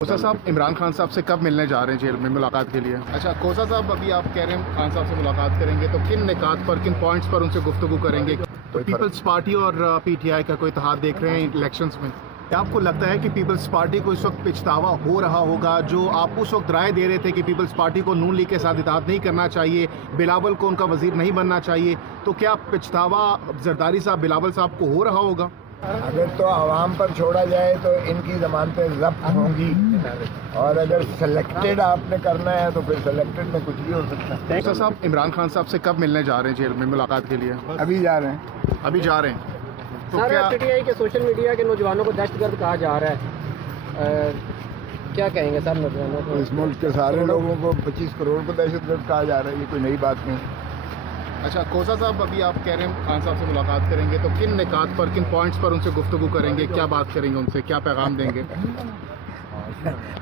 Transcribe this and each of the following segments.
कोसा साहब इमरान खान साहब से कब मिलने जा रहे हैं जेल में मुलाकात के लिए? अच्छा कोसा साहब, अभी आप कह रहे हैं खान साहब से मुलाकात करेंगे, तो किन निकात पर, किन पॉइंट्स पर उनसे गुफ्तगू करेंगे? तो पीपल्स पार्टी और पीटीआई का कोई इत्तेहाद देख रहे हैं इलेक्शंस में, क्या आपको लगता है कि पीपल्स पार्टी को इस वक्त पिछतावा हो रहा होगा? जो आप उस वक्त राय दे रहे थे कि पीपल्स पार्टी को नून लीग के साथ इत्तेहाद नहीं करना चाहिए, बिलावल को उनका वजीर नहीं बनना चाहिए, तो क्या पिछतावा जरदारी साहब, बिलावल साहब को हो रहा होगा? अगर तो आवाम पर छोड़ा जाए तो इनकी ज़मानतें ज़ब्त होंगी, और अगर सेलेक्टेड आपने करना है तो फिर सेलेक्टेड में कुछ भी हो सकता है। कोसा साहब इमरान खान साहब से कब मिलने जा रहे हैं जेल में मुलाकात के लिए? अभी जा रहे हैं। अभी जा रहे हैं तो सर, क्या पीटीआई के सोशल मीडिया के नौजवानों को दहशतगर्द कहा जा रहा है, क्या कहेंगे सर नौजवानों को? इस मुल्क के सारे लोगों को 25 करोड़ को दहशतगर्द कहा जा रहा है, ये कोई नई बात नहीं। अच्छा कोसा साहब, अभी आप कह रहे हैं खान साहब से मुलाकात करेंगे, तो किन निकात पर, किन पॉइंट्स पर उनसे गुफ्तगू करेंगे? क्या बात करेंगे उनसे, क्या पैगाम देंगे?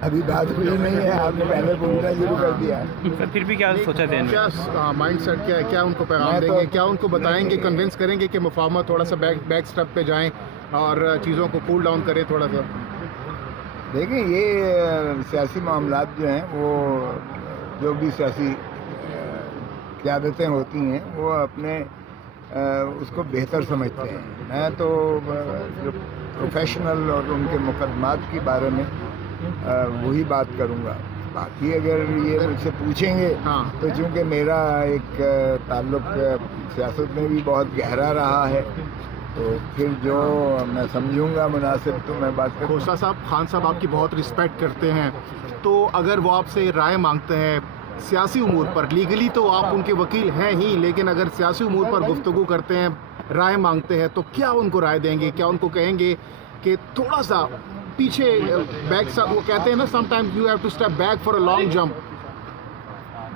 अभी बात हुई नहीं है, आपने पहले पूछना शुरू कर दिया है। सर फिर भी क्या सोचा देने? क्या माइंड सेट क्या है, क्या उनको पैगाम मैं तो- देंगे, क्या उनको बताएंगे, कन्विंस करेंगे कि मुफाहमत थोड़ा सा बैक स्टेप पे जाएं और चीज़ों को कूल डाउन करें थोड़ा सा? देखिए, ये सियासी मामलात जो हैं, वो जो भी सियासी क़यादतें होती हैं वो अपने उसको बेहतर समझते हैं। मैं तो जो प्रोफेशनल और उनके मुकदमात के बारे में वही बात करूँगा। बाकी अगर ये मुझसे पूछेंगे हाँ। तो चूँकि मेरा एक ताल्लुक़ सियासत में भी बहुत गहरा रहा है, तो फिर जो मैं समझूंगा मुनासिब तो मैं बात करूँगा। खोसा साहब, खान साहब आपकी बहुत रिस्पेक्ट करते हैं, तो अगर वो आपसे राय मांगते हैं सियासी उमूर पर, लीगली तो आप उनके वकील हैं ही, लेकिन अगर सियासी उमूर पर गुफ्तगू करते हैं, राय मांगते हैं, तो क्या उनको राय देंगे? क्या उनको कहेंगे कि थोड़ा सा पीछे बैक सा, वो कहते हैं ना sometimes you have to step back for a long jump?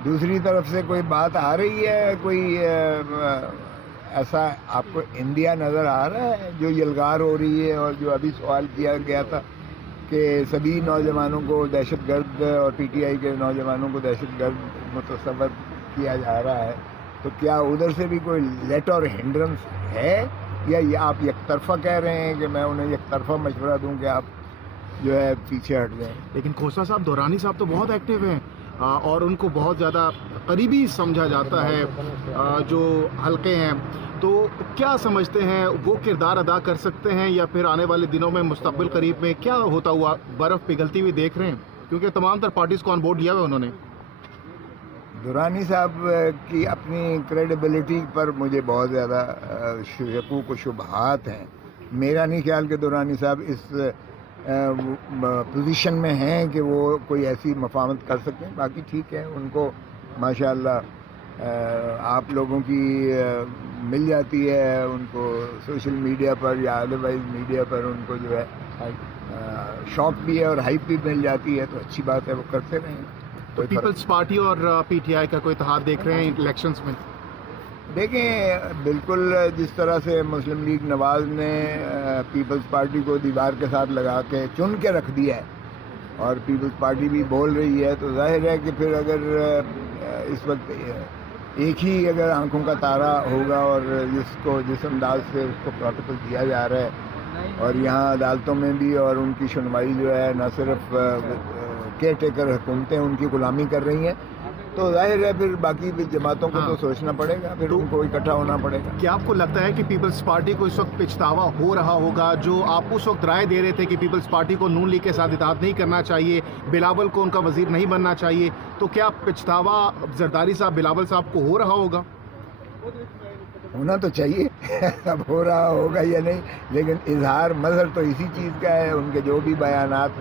दूसरी तरफ से कोई बात आ रही है, कोई ऐसा आपको इंडिया नज़र आ रहा है जो यलगार हो रही है? और जो अभी सवाल किया गया था कि सभी नौजवानों को दहशतगर्द और पीटीआई के नौजवानों को दहशतगर्द मुतसव्वर किया जा रहा है, तो क्या उधर से भी कोई लेट और हिंड्रेंस है, या ये आप एकतरफा कह रहे हैं कि मैं उन्हें एकतरफा मशवरा दूं कि आप जो है पीछे हट जाएं? लेकिन खोसा साहब, दुरानी साहब तो बहुत एक्टिव हैं और उनको बहुत ज़्यादा करीबी समझा जाता है, जो हल्के हैं, तो क्या समझते हैं वो किरदार अदा कर सकते हैं, या फिर आने वाले दिनों में मुस्तकबिल करीब में क्या होता हुआ बर्फ़ पिघलती हुई देख रहे हैं? क्योंकि तमाम तर पार्टीज़ को ऑन बोर्ड लिया हुआ उन्होंने। दुरानी साहब की अपनी क्रेडिबिलिटी पर मुझे बहुत ज़्यादा शकूक व शुबहात हैं। मेरा नहीं ख्याल कि दुरानी साहब इस पोजीशन में हैं कि वो कोई ऐसी मफाहमत कर सकते हैं। बाकी ठीक है, उनको माशाअल्लाह आप लोगों की मिल जाती है, उनको सोशल मीडिया पर या अदरवाइज मीडिया पर उनको जो है शौक भी है और हाइप भी मिल जाती है, तो अच्छी बात है, वो करते रहें। तो पीपल्स पार्टी और पीटीआई का कोई इत्तेहाद देख रहे हैं इलेक्शंस में? देखें, बिल्कुल जिस तरह से मुस्लिम लीग नवाज़ ने पीपल्स पार्टी को दीवार के साथ लगा के चुन के रख दिया है, और पीपल्स पार्टी भी बोल रही है, तो जाहिर है कि फिर अगर इस वक्त एक ही अगर आंखों का तारा होगा और जिस अंदाज से उसको प्रोटोकॉल दिया जा रहा है, और यहाँ अदालतों में भी और उनकी सुनवाई जो है न सिर्फ केयर टेकर हुकूमतें उनकी गुलामी कर रही हैं, तो जाहिर है फिर बाकी भी जमातों को तो सोचना पड़ेगा, फिर उनको इकट्ठा होना पड़ेगा। क्या आपको लगता है कि पीपल्स पार्टी को इस वक्त पिछतावा हो रहा होगा? जो आप उस वक्त राय दे रहे थे कि पीपल्स पार्टी को नून लीग के साथ इत्तेहाद नहीं करना चाहिए, बिलावल को उनका वजीर नहीं बनना चाहिए, तो क्या पिछतावा जरदारी साहब, बिलावल साहब को हो रहा होगा? होना तो चाहिए अब हो रहा होगा या नहीं, लेकिन इजहार मजहर तो इसी चीज़ का है। उनके जो भी बयानात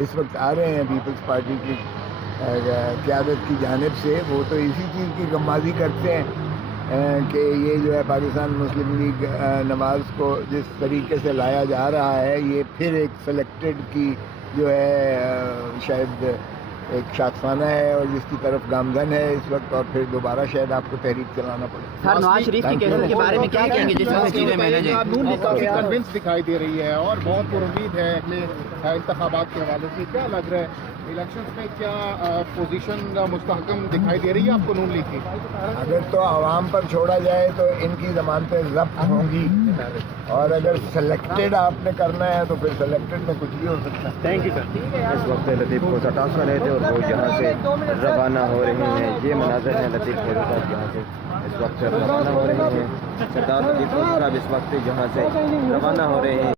इस वक्त आ रहे हैं पीपल्स पार्टी की क़यादत की जानिब से, वो तो इसी चीज़ की गम्माज़ी करते हैं कि ये जो है पाकिस्तान मुस्लिम लीग नवाज़ को जिस तरीके से लाया जा रहा है, ये फिर एक सेलेक्टेड की जो है शायद एक शाखसाना है और जिसकी तरफ गामजन है इस वक्त, और फिर दोबारा शायद आपको तहरीक चलाना पड़ेगा। सर, नवाज शरीफ की केस के बारे में क्या कहेंगे? जिस तरह से चीजें मैनेज हैं, नून लीग काफी कन्विंस दिखाई दे रही है और बहुत पुरुम्मीद है अगले इंतखाबात के हवाले से। क्या लग रहा है इलेक्शंस में, क्या पोजीशन मुस्तहकम दिखाई दे रही है आपको नून लीग की? अगर तो आवाम पर छोड़ा जाए तो इनकी ज़मानतें ज़ब्त होंगी, اور اگر سلیکٹڈ آپ نے کرنا ہے تو پھر سلیکٹڈ میں کچھ بھی ہو سکتا ہے. Thank you sir. اس وقت لطیف کھوسا ٹاس کر رہے تھے اور وہ یہاں سے روانہ ہو رہے ہیں. یہ مناظر ہیں لطیف کھوسا صاحب یہاں سے اس وقت روانہ ہو رہے ہیں. سردار لطیف کھوسا صاحب اس وقت یہاں سے روانہ ہو رہے ہیں.